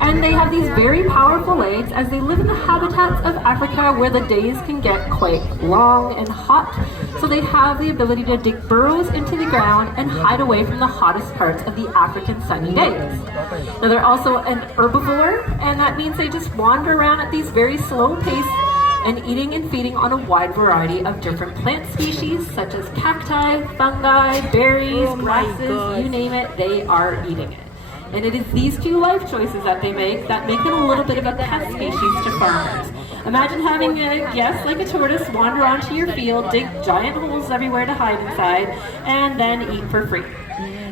And they have these very powerful legs as they live in the habitats of Africa where the days can get quite long and hot. So they have the ability to dig burrows into the ground and hide away from the hottest parts of the African sunny days. Now they're also an herbivore, and that means they just wander around at these very slow pace and eating and feeding on a wide variety of different plant species such as cacti, fungi, berries, grasses, you name it, they are eating it. And it is these few life choices that they make that make them a little bit of a pest species to farmers. Imagine having a guest like a tortoise wander onto your field, dig giant holes everywhere to hide inside, and then eat for free.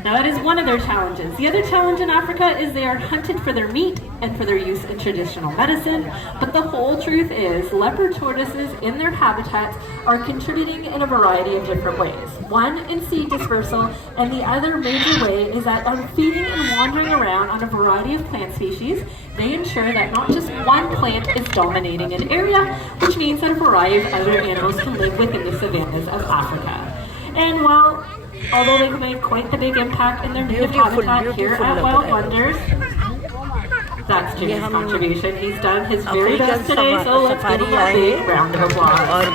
Now that is one of their challenges. The other challenge in Africa is they are hunted for their meat and for their use in traditional medicine, but the whole truth is leopard tortoises in their habitats are contributing in a variety of different ways. One in seed dispersal, and the other major way is that on feeding and wandering around on a variety of plant species, they ensure that not just one plant is dominating an area, which means that a variety of other animals can live within the savannas of Africa. And although they've made quite the big impact in their native habitat here at Wild Wonders, that's Jimmy's contribution. He's done his very best today, so let's give him a big round of applause.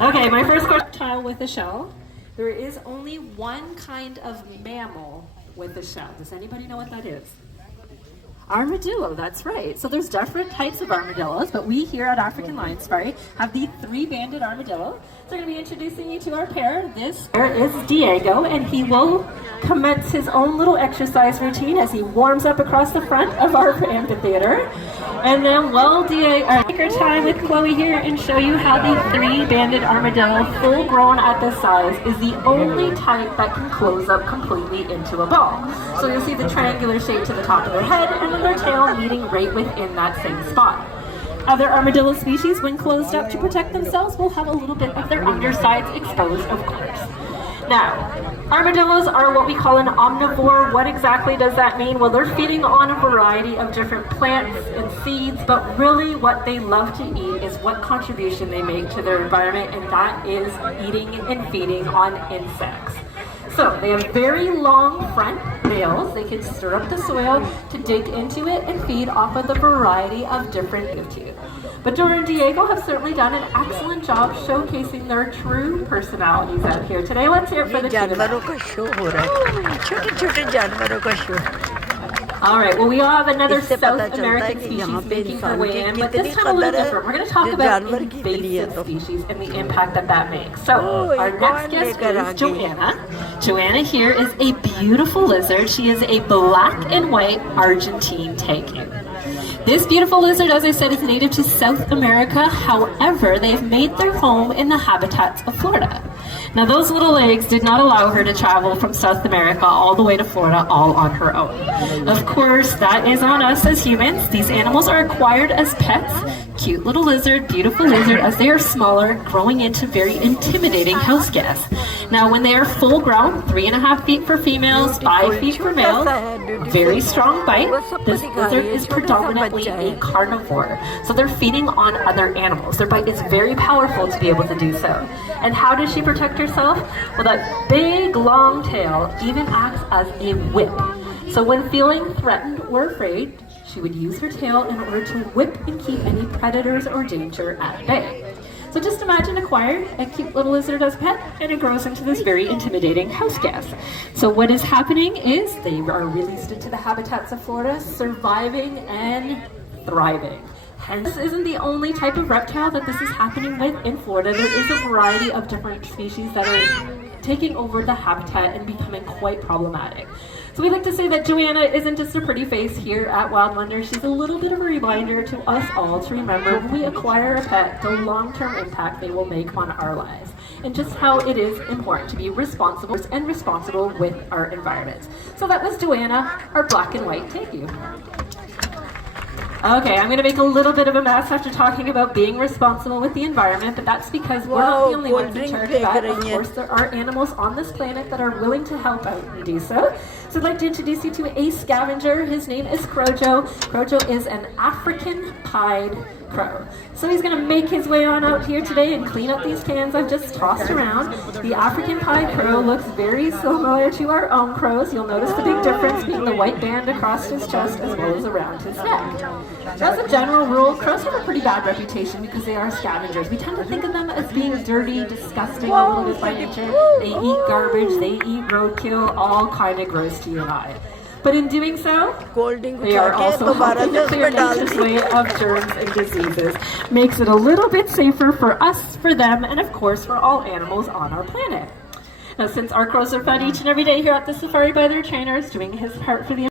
Okay, my first reptile with a shell. There is only one kind of mammal with a shell. Does anybody know what that is? Armadillo, that's right. So there's different types of armadillos, but we here at African Lion Safari have the three-banded armadillo. So I'm going to be introducing you to our pair. This pair is Diego, and he will commence his own little exercise routine as he warms up across the front of our amphitheater. And then Diego, take our time with Chloe here and show you how the three-banded armadillo, full grown at this size, is the only type that can close up completely into a ball. So you'll see the triangular shape to the top of their head and then their tail meeting right within that same spot. Other armadillo species, when closed up to protect themselves, will have a little bit of their undersides exposed, of course. Now, armadillos are what we call an omnivore. What exactly does that mean? Well, they're feeding on a variety of different plants and seeds, but really what they love to eat is what contribution they make to their environment, and that is eating and feeding on insects. So they have very long front nails. They can stir up the soil to dig into it and feed off of the variety of different food. But Dora and Diego have certainly done an excellent job showcasing their true personalities out here today. Let's hear it for the two of them. All right, well, we all have another South American species making her way in, but this time a little different. We're going to talk about invasive species and the impact that makes. So our next guest is Joanna. Joanna here is a beautiful lizard. She is a black and white Argentine tegu. This beautiful lizard, as I said, is native to South America. However, they have made their home in the habitats of Florida. Now, those little legs did not allow her to travel from South America all the way to Florida all on her own. Of course, that is on us as humans. These animals are acquired as pets. Cute little lizard, beautiful lizard, as they are smaller, growing into very intimidating house guests. Now, when they are full grown, 3.5 feet for females, 5 feet for males, very strong bite. This lizard is predominantly a carnivore, so they're feeding on other animals. Their bite is very powerful to be able to do so. And how does she protect herself? Well, that big long tail even acts as a whip. So when feeling threatened or afraid, she would use her tail in order to whip and keep any predators or danger at bay. So just imagine acquiring a cute little lizard as a pet, and it grows into this very intimidating house guest. So what is happening is they are released into the habitats of Florida, surviving and thriving. Hence, this isn't the only type of reptile that this is happening with in Florida. There is a variety of different species that are taking over the habitat and becoming quite problematic. So we like to say that Joanna isn't just a pretty face here at Wild Wonders. She's a little bit of a reminder to us all to remember when we acquire a pet, the long-term impact they will make on our lives, and just how it is important to be responsible with our environments. So that was Joanna, our black and white tegu. Okay, I'm going to make a little bit of a mess after talking about being responsible with the environment, but that's because we're not the only ones in charge of that. Of course, there are animals on this planet that are willing to help out and do so. So I'd like to introduce you to a scavenger. His name is Crojo. Crojo is an African pied crow. So he's going to make his way on out here today and clean up these cans I've just tossed around. The African pied crow looks very similar to our own crows. You'll notice the big difference being the white band across his chest as well as around his neck. So as a general rule, crows have a pretty bad reputation because they are scavengers. We tend to think of them as being dirty, disgusting a little bit by nature. They eat garbage, they eat roadkill, all kind of gross to your eye. But in doing so, they are also helping to clear nature's way of germs and diseases. Makes it a little bit safer for us, for them, and of course for all animals on our planet. Now, since our crows are fed each and every day here at the safari by their trainers, doing his part for the